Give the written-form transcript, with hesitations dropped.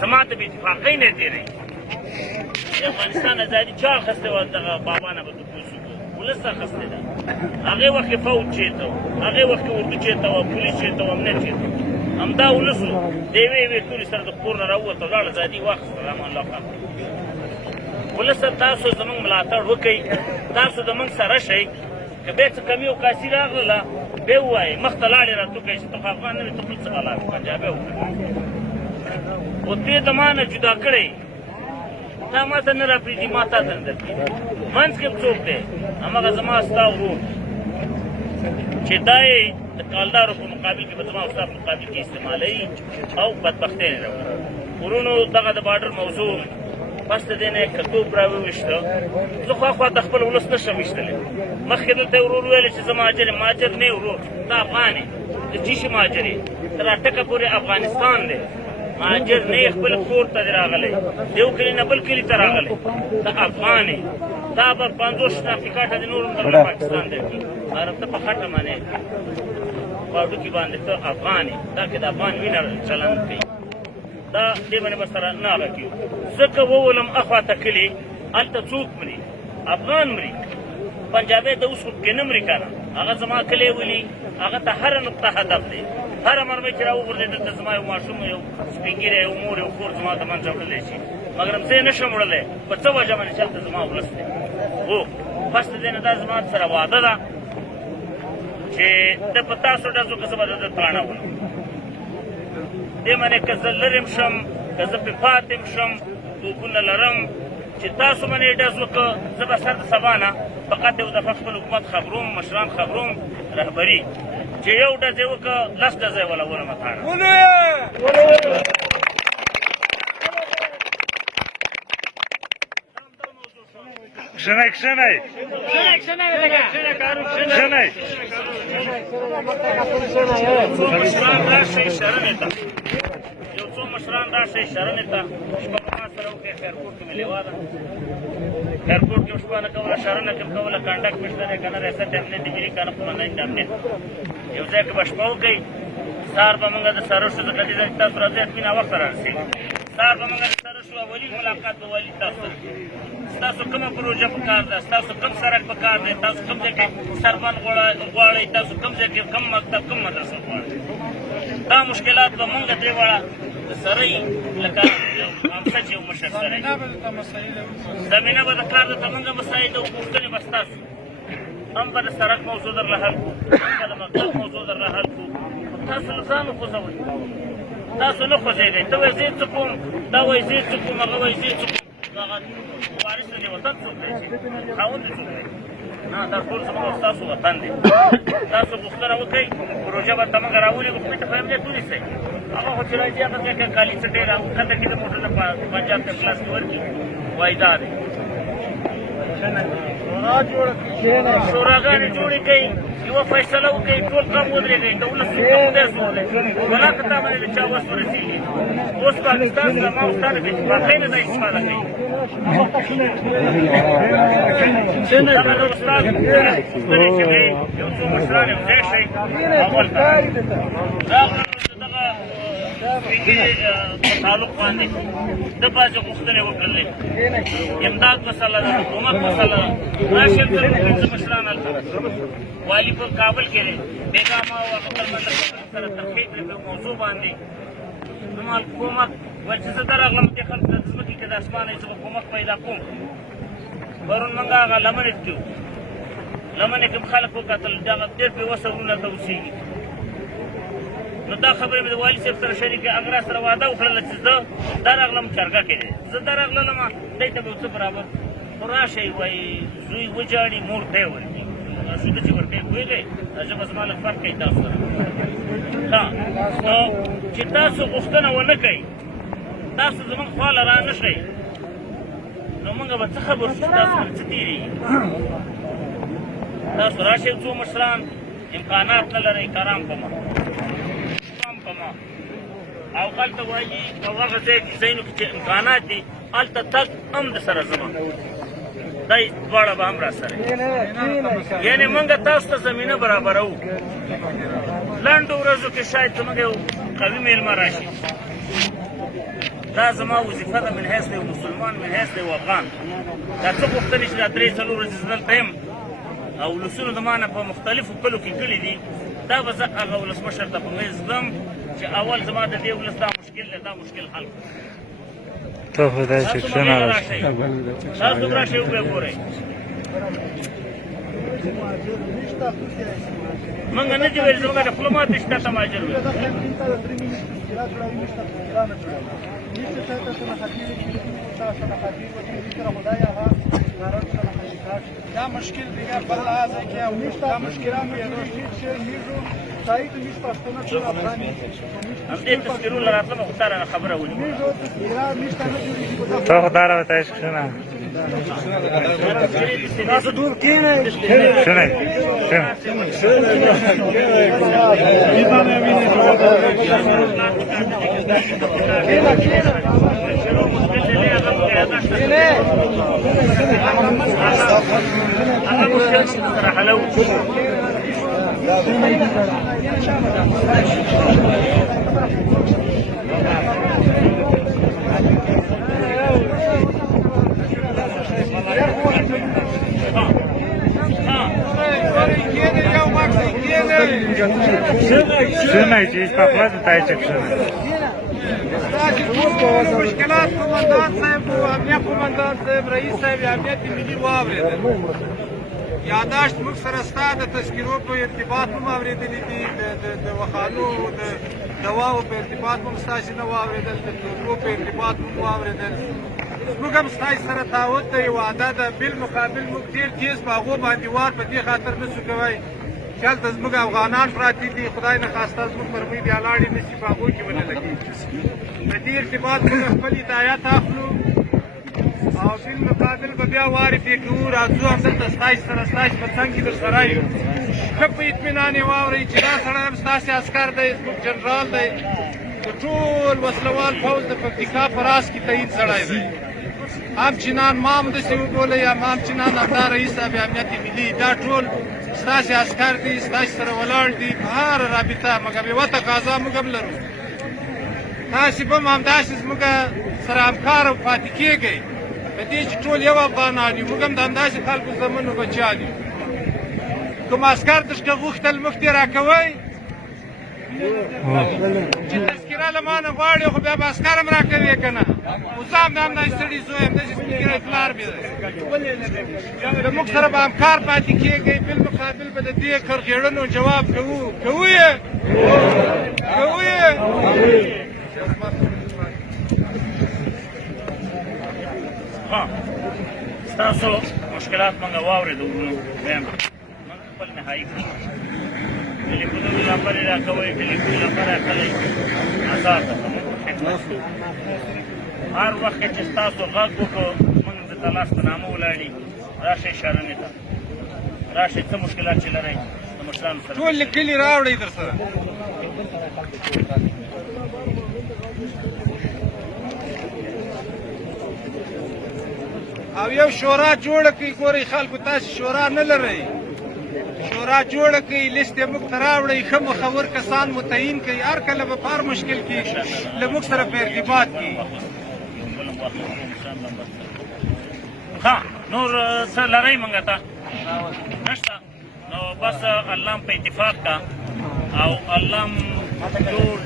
زما د بې اتفاقۍ نه تېروي د افغانستان ازادي چا اخیستې وه دغه بابا نه به تپوس وکړو ولس اخیستې ده هغې وخت کې فوج چېرته و هغې وخت کې اردو چېرته وه پولیس چېرته و امنیت چېرته همدا ولس و د یوې یوې تورې سره د کور نه راووت او لاړ ازادي واخیسته رحمان الله خان ولسه تاسو زموږ ملاتړ وکئ تاسو زموږ سره شئ که بیا څه کمي او کاسي راغله بیا ووایئ مخ ته لاړې راته وکئ چې ته خو افغان نه وې ته خپل څه بلا وکړه پنجابی وکړه خو دې د ما نه جدا کړی تا ما ته نه راپرېږدي ما تا ته نه درپرېږدي منځ کې څوک دی هماغه زما ستا ورور چې دا یې د کالدارو په مقابل کې به زما او ستا په مقابل کې استعمالوي او بدبختۍ یې راوړي ورونو دغه د بارډر موضوع پس د دې نه یې کتوب راوویشته زه خواخوا د خپل ولس نه شم ویشتلی مخکې دلته ورور ویلې چې زه مهاجر یم مهاجر نه یې ورور ته افغان یې د چی شي مهاجر یې تر راټکه پورې افغانستان دی مهاجر نه یې خپل کور ته دی راغلی د یو کلي نه بل کلي ته راغلی ته افغان یې تا به 50 شناختي کارټه د نور هم درله پاکستان درکړي مګر ته په خټه منې په هډوکي باندې ته افغان یې دا کې د افغان وینه چلند کوي دا دې باندې به سره نه هغه کړو ځکه وولم اخواته کلي هلته څوک مري افغان مري پنجابی د اوس کې نه مري که نه هغه زما کلی ولي هغه ته هره نقطه هدف دی هره مرمۍ چې راوغورځي دلته زما یو ماشوم یو سپین ږیری یو مور یو کور زما د منځه وړلی شي مګر زه یې نه شم وړلی په څه وجه باندې چې هلته زما ولس دی هو پس د دې نه دا زما سره واده ده چې ده په تاسو ډزو که زه به د ده تاڼه ولم دې باندې که زه لرې شم که زه پې پاتې شم توپونه لرم چې تاسو باندې ډز وکړه زه به سر د سبا نه فقط یو دفعه خپل حکومت خبروم مشران خبروم رهبري چې یو ډز یې وکړه 10 ډزه یې ولولمه تاڼه کښېنئ کښېنئ کښېنئ مشران راشئ شرنې ته یو څو مشران راشئ شرنې ته شپه به ما سره وکړئ خیرکوټ کې مې لیوا ده خیرکوټ کې شپه نه کوله شرنه کې کوله کنډک مې شته دی که نه ریاست امنیت د ملي قانون قوانین د امنیت یو ځای کې به شپه وکئ سهار به موږ د سره شو ځکه دې ځای کې تاسو راځئ اطمینان وخته را رسېږي سهار به موږ د سره شو اولي ملاقات به والي تاسو سره ستاسو کومه پروژه په کار ده ستاسو کوم سړک په کار دی تاسو کوم ځای کې سربند غواړئ تاسو کوم ځای کې کوم مکتب کوم مدرسه غواړئ دا مشکلات به موږ درې واړه سره یي لکه امسه چې یو مشر سره زمینه به د کار درته موږ مسایل او پوښتنې به ستاسو هم به د سړک موضوع درله حل کړو هم به د مکتب موضوع درله حل کړو تاسو له ځان وخوځوئ تاسو نه خوځېږئ ته وایي زه څه کوم دا وایي زه څه کوم هغه وایي زه څه کوم هغه وارث د وطن څوک دی خاوند یې څوک دی نه دا ټول زموږ او ستاسو وطن دی تاسو پوښتنه وکئ پروژه به ته موږ راولېږو خو ته په امنیت ونیسئ هغه خو چې راځي هغه ځای کې کالي څټۍ راښکته کړي د موټر نه پنجاب ته خلاص ورکړي وایي دا دی شوراګانې جوړې کړئ یوه فیصله وکړئ ټول کم ودرېږئ د ولس څوک خدای څوک دی ولا که تا باندې د چا وس ورسېږي اوس پاکستان زما او ستا د بې اتفاقۍ نه دا استفاده کوي دغه د استاد پوښتنې چې کوي یو څو مشران یو ځای شئ اول ته راغلل دغه په تعلق باندې د بعضې غوښتنې وکړلې امداد مسله ده حکومت مسله ده راشئ دلته پنځه مشران هلته والي په کابل کې دی بېګا ما هغه خپل سره ترخیص کړی موضوع باندې زما حکومت ویل چې زه درغلم دې خلکو ته د ځمکې کې د اسمانه چې حکومت پیدا کوم پرون موږ هغه لمنې کړو لمنې کې خلک وکتل دغه ډېر بېوسه وروڼه ته اوسېږي نو دا خبرې مې د والي صاحب سره شریکه هغه را سره واده وکړله چې زه درغلم چرګه کې دی زه درغللم دی ته به څه برابر خو راشئ وایي زوی وجاړي مور ته یې ورکړي شوده چې ورکوي پوهېږئ دا ژبه زما لږ فرق کوي تاسو سره ښه نو چې تاسو غوښتنه ونه کوئ تاسو زموږ خواله را نه شئ نو موږ به څه خبر شو چې تاسو باندې څه تېرېږي تاسو راشئ څو مشران امکانات نه لرئ کرام په ما او هلته وایي او هغه ځایونو کې چې امکانات دي هلته تګ هم د سره زما دا دواړه به هم را سره یعنې موږ تاسو ته زمینه برابروو لنډو ورځو کې شاید زموږ یو قوي میلمه راشي دا زما وظیفه ده من حیث د یو مسلمان من حیث د یو افغان دا څه غوښتنې چې دا 3-4 ورځې زه دلته یم او ولسونو د ما نه په مختلفو کلو کې کړي دي دا به زه هغه ولسمشر ته په میز ږدم چې اول زما د دې ولس دا مشکل دی دا مشکل حل کړو ته خدای چې کښېنه راشئ تاسو هم راشئ وبې ګورئ موږ نه دي ویل زموږ د خوله ماتې شته ته مهاجر ویل دا مشکل دیگر بل هذا که دا مشکلات میشو سعید میش پښتون ټول افغاني هم دې تذکرون راتلم خو تا رانه خبره ونیوله ته خو دا راوتی چې کښېنه تاسو ټول کېنئ کښېنئ هغه مشکل سره حلو کښېنئ چې هېڅ په خوله ته چې کښېنه مشکلات قومندان صاحب امنیت قومندان صاحب رئیس صاحب امنیت ملي واورېدل یاداشت موږ سره ستا د تذکرو په ارتباط هم اورېدلي دي د وخانو د دواو په ارتباط هم ستاسې نه واورېدل د توبرو په ارتباط هم واورېدل زموږ هم ستاسې سره تعهد دی وعده ده بالمقابل موږ ډېر تېز په هغو باندې وار په دې خاطر نه شو کوی چې هلته زموږ افغانان پراته دي خدای نخواسته زموږ مرمۍ بیا لاړې نه شي په هغو کې ونه لګېږي په دې ارتباط موږ خپل هدایت اخلو او بالمقابل به بیا وارې پرې کوو راځو همدلته ستاسې سره ستاسې په څنګ کې درسره یو ښه په اطمینان یې واورئ چې دا سړی هم ستاسې عسکر دی زموږ جنرال دی د ټول وسلوال پوځ د پکتیکا په راس کې تعین سړی دی همچنان ما هم داسې وبولئ همچنان همدا رئیس صاحب امنیت ملي دا ټول ستاسې عسکر دي ستاسې سره ولاړ دي په هره رابطه مګر یوه تقاضا موږ هم لرو تاسې به هم همداسې زموږ سره همکار پاتې کېږئ په دې چې ټول یو افغانان یو موږ هم د همداسې خلکو زامنو بچیان یو کوم عسکر درڅخه غوښتل موږ ترې راکوئ چې تذکره له ما نه غواړي خو بیا به عسکر هم راکوي که نه خو زه هم د همداسې سړي زوی یم داسې سپین ږیری پلار مې دی د موږ سره به همکار پاتې کېږئ بالمقابل به د دې کرغېړنو جواب کوو کوو یې کوو یې ستاسو مشکلات موږ واورېدو ویم موږ خپل نهایي کړو ټلیفونونو نمبر یې راکوئ ټلیفون نمبر راکړئ آزاد ده زموږ خدمت هر وخت چې ستاسو غږ وکړو موږ درته لاسته ولاړې راشئ شرنې ته راشئ څه مشکلات چې لرئ د مشرانو سره ټول لیکلي راوړئ در سره او یو شورا جوړه کړئ ګورئ خلکو تاسې شورا نه لرئ شورا جوړه کړئ لیست یې موږ ته راوړئ ښه مخور کسان متعین کړئ هر کله به په هر مشکل کې له موږ سره په ارتباط کې ښه نور څه لرئ موږ ته نشته نو بس الله په اتفاق کا او الله ټول